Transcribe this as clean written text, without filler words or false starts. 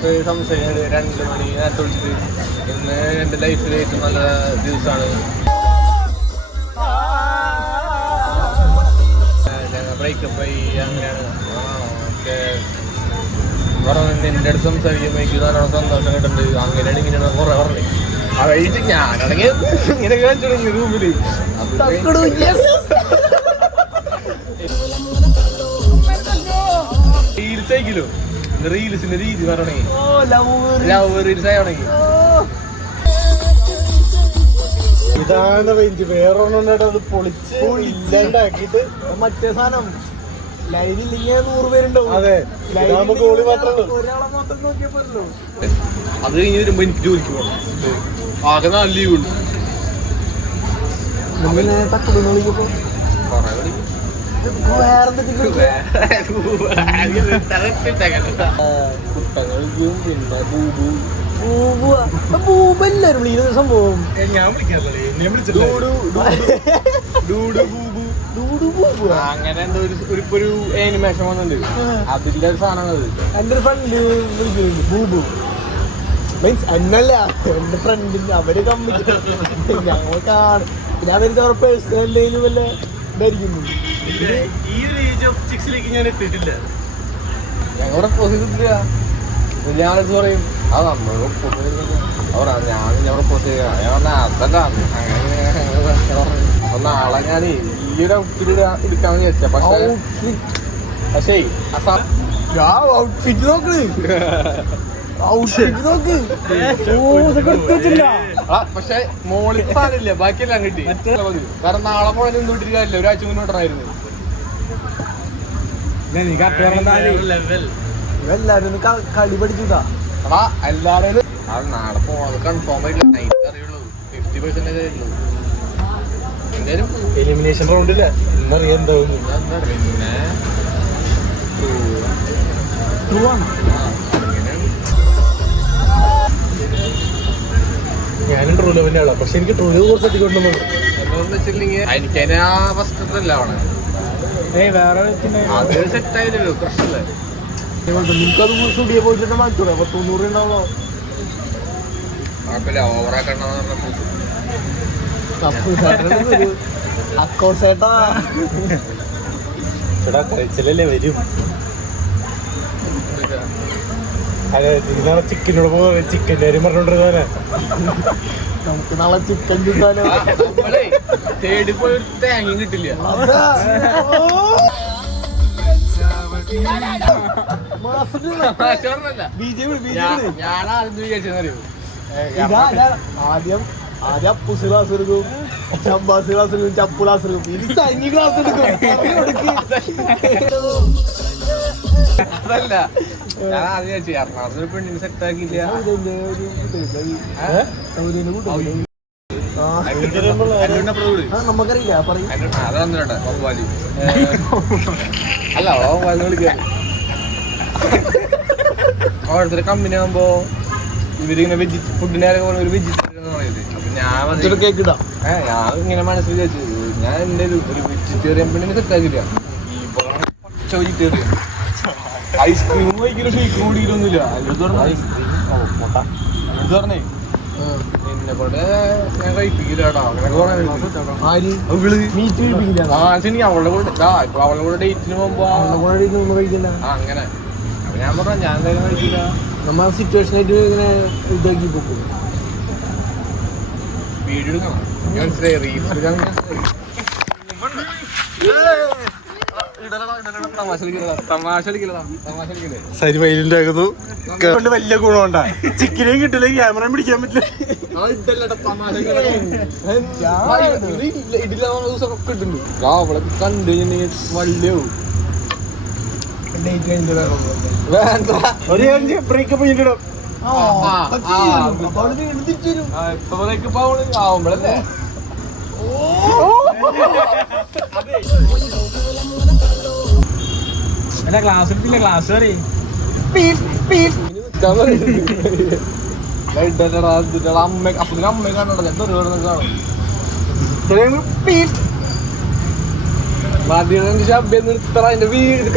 സംശയം 2 മണി നേരത്തെ വിളിച്ചിട്ട് ഇന്ന് എൻ്റെ ലൈഫിൽ ഏറ്റവും നല്ല ദിവസമാണ്. ഞങ്ങൾ ബ്രേക്കപ്പ് ആയി. അങ്ങനെയാണ് എൻ്റെ അടുത്ത് സംസാരിക്കുമ്പോൾ എനിക്ക് നല്ലോണം സന്തോഷം കിട്ടുന്നുണ്ട്. അങ്ങനെയാണ് ഇങ്ങനെയാണ് കുറേ പറഞ്ഞു. അതായിട്ട് ഞാനാണെങ്കിൽ ഇങ്ങനെ കാണിച്ചു തുടങ്ങി റൂമിൽ റീൽസായിക്കല്ലോ. റീൽസിന്റെ രീതി പറയണെങ്കിൽ ലവ് റീൽസ് ആണെങ്കിൽ ഇതാണ് റേഞ്ച്. വേറൊന്നും അത് പൊളിച്ച് ഇല്ലാണ്ടാക്കിട്ട് മറ്റേ സാധനം ലൈനില്ലെങ്കിൽ 100 പേരുണ്ടാവും. അതെ, ഒരാളെ മാത്രം നോക്കിയപ്പോഴല്ലോ. അത് കഴിഞ്ഞ് വരുമ്പോ എനിക്ക് ജോലിക്ക് പോകണം. ആകെ 4 ലീവ് ഉണ്ട്. കുട്ടങ്ങൾക്കും പിന്നെ എല്ലാരും വിളിക്കുന്ന സംഭവം. ഞാൻ അങ്ങനെ എന്തോ ഒരു ആനിമേഷൻ വന്നിട്ടുണ്ട്. അതിന്റെ ഒരു സാധനമാണ് അത്. എന്റെ ഒരു ഫ്രണ്ട് വിളിക്കുന്നുണ്ട് ബൂബു. മീൻസ് എന്നല്ല, എന്റെ ഫ്രണ്ടിന് അവര് കമ്മിറ്റ് ഞങ്ങൾ കാണും. പിന്നെ അവർക്ക് അവരുടെ പേഴ്സണലും വല്ല ഇതായിരിക്കുന്നു. ഈ ഒരു ഏജ് ഓഫ് സിക്സിലേക്ക് ഞാൻ എത്തിയിട്ടില്ല. ഞങ്ങളുടെ പ്രൊസീജില്ല. ഞാനത് പറയും അത് നമ്മൾ ഞാൻ പ്രൊപ്പോസ് ചെയ്യാം. ഞാൻ പറഞ്ഞ അതല്ല അപ്പൊ നാളെ ഞാൻ ഈ ഒരു ഔട്ട്ഫിറ്റ് എടുക്കാമെന്ന് വിചാരിച്ച. പക്ഷേ ഔട്ട്ഫിറ്റ് നോക്ക് ഔട്ട്ഫിറ്റ് നോക്ക്. പക്ഷെ മോളിൽ സാധനമില്ല, ബാക്കിയെല്ലാം കിട്ടി. കാരണം നാളെ പോകാൻ നിന്നോട്ടിട്ട് കാര്യമില്ല, 1 ആഴ്ച മുന്നോട്ടായിരുന്നു. എല്ലാരും കളി പഠിച്ചതാ. എടാ എല്ലാരും അത് നാളെ പോണത് കൺഫേം ആയില്ല. നൈറ്റ് അറിയുള്ളൂ, 50% ആയിട്ടുള്ളൂ. എന്തായാലും എലിമിനേഷൻ റൗണ്ടില്ല എന്നറിയാൻ എന്താവുന്നു. പിന്നെ ഞാനും ട്രൂ ലവിന്റെ ആളാ. പക്ഷെ എനിക്ക് ട്രൂ ലവ് കുറച്ച് എത്തിക്കൊണ്ടുവന്നു. എന്താന്ന് വെച്ചിട്ടുണ്ടെങ്കിൽ എനിക്കതിനെ ആ ഫസ്റ്റല്ല ആണ് അത് സെറ്റ് ആയില്ലല്ലോ. പ്രശ്നമില്ല. നിനക്കത് സ്റ്റുഡിയോ പോയിട്ട് മാറ്റൂടെ? 90 ഉണ്ടാവോ? കുഴപ്പമില്ല, ഓവറാക്കണ്ടെന്ന് അക്കോസേട്ടാ ചേട്ടാ കഴിച്ചല്ലേ വരും. അതെ, നാളെ ചിക്കനോട് പോകും. ചിക്കൻ്റെ കാര്യം പറഞ്ഞോണ്ടിരുന്നേ. നമുക്ക് നാളെ ചിക്കൻ കിട്ടാനോ? തേടി പോയി ഒരു തേങ്ങയും കിട്ടില്ല. ഞാനാദ്യം വിചാരിച്ചെന്നറിയോ, ആദ്യം അപ്പുസ് ക്ലാസ് എടുക്കും, ചമ്പാസ് ക്ലാസ് എടുക്കും, ചപ്പു ക്ലാസ് എടുക്കും, ഇനി സൈനി ക്ലാസ് എടുക്കും. അതല്ല, ഞാൻ ആദ്യം വിചാരിച്ചു എറണാകുളത്ത് പെണ്ണിന് സെറ്റ് ആക്കിയില്ല. നമുക്കറിയില്ല പറയും. അത് വന്നിട്ടുണ്ട് വവ്വാലി. അല്ല വവ്വാലി വിളിക്കാൻ ഓരോരുത്തർ കമ്പനി ആകുമ്പോ ഇവരിങ്ങനെ ഫുഡിനെ ഒരു വെജിറ്റേറിയൻ എന്ന് പറയുന്നത്. അപ്പൊ ഞാൻ ഇങ്ങനെ മനസ്സിൽ വിചാരിച്ചു, ഞാൻ എന്റെ ഒരു വെജിറ്റേറിയൻ പെണ്ണിനെ സെറ്റ് ആക്കില്ല. പച്ച വെജിറ്റേറിയൻ ഐസ്ക്രീം കഴിക്കലും ഷേക്കും കുടിക്കലൊന്നുമില്ല. അതിനടുത്ത് പറഞ്ഞേ എന്നെ കൊണ്ട് ഞാൻ കഴിപ്പിക്കില്ല കേട്ടോ. അങ്ങനെയൊക്കെ പറഞ്ഞു. അവളുടെ കൂടെ ഇപ്പൊ അവളുടെ കൂടെ ഡേറ്റിന് പോകുമ്പോ കഴിക്കില്ല. അങ്ങനെ അപ്പൊ ഞാൻ പറഞ്ഞു ഞാൻ എന്തായാലും കഴിക്കില്ല. നമ്മ സിറ്റുവേഷനായിട്ട് ഇങ്ങനെ ഇതാക്കി പോകും. വീഡിയോ എടുക്കണം. മനസ്സിലായി, റീൽസ് എടുക്കാൻ സരി വൈലിന്റെ അകത്തു വലിയ ഗുണമുണ്ടാ. ചിക്കനെയും കിട്ടില്ല, ക്യാമറ പിടിക്കാൻ പറ്റില്ല. കണ്ടു വള്ളിയാവും. ബ്രേക്കപ്പ് ചെയ്തിടും. ആവുമ്പോഴല്ലേ ക്ലാസ് എടുത്തില്ല, ക്ലാസ് പറയും. അമ്മ അപ്പൊ അമ്മയെ കണ്ടോ എന്തൊരു കാണും. മതിയുടെ ശബ്ദം നിർത്തറ. അതിന്റെ വീട്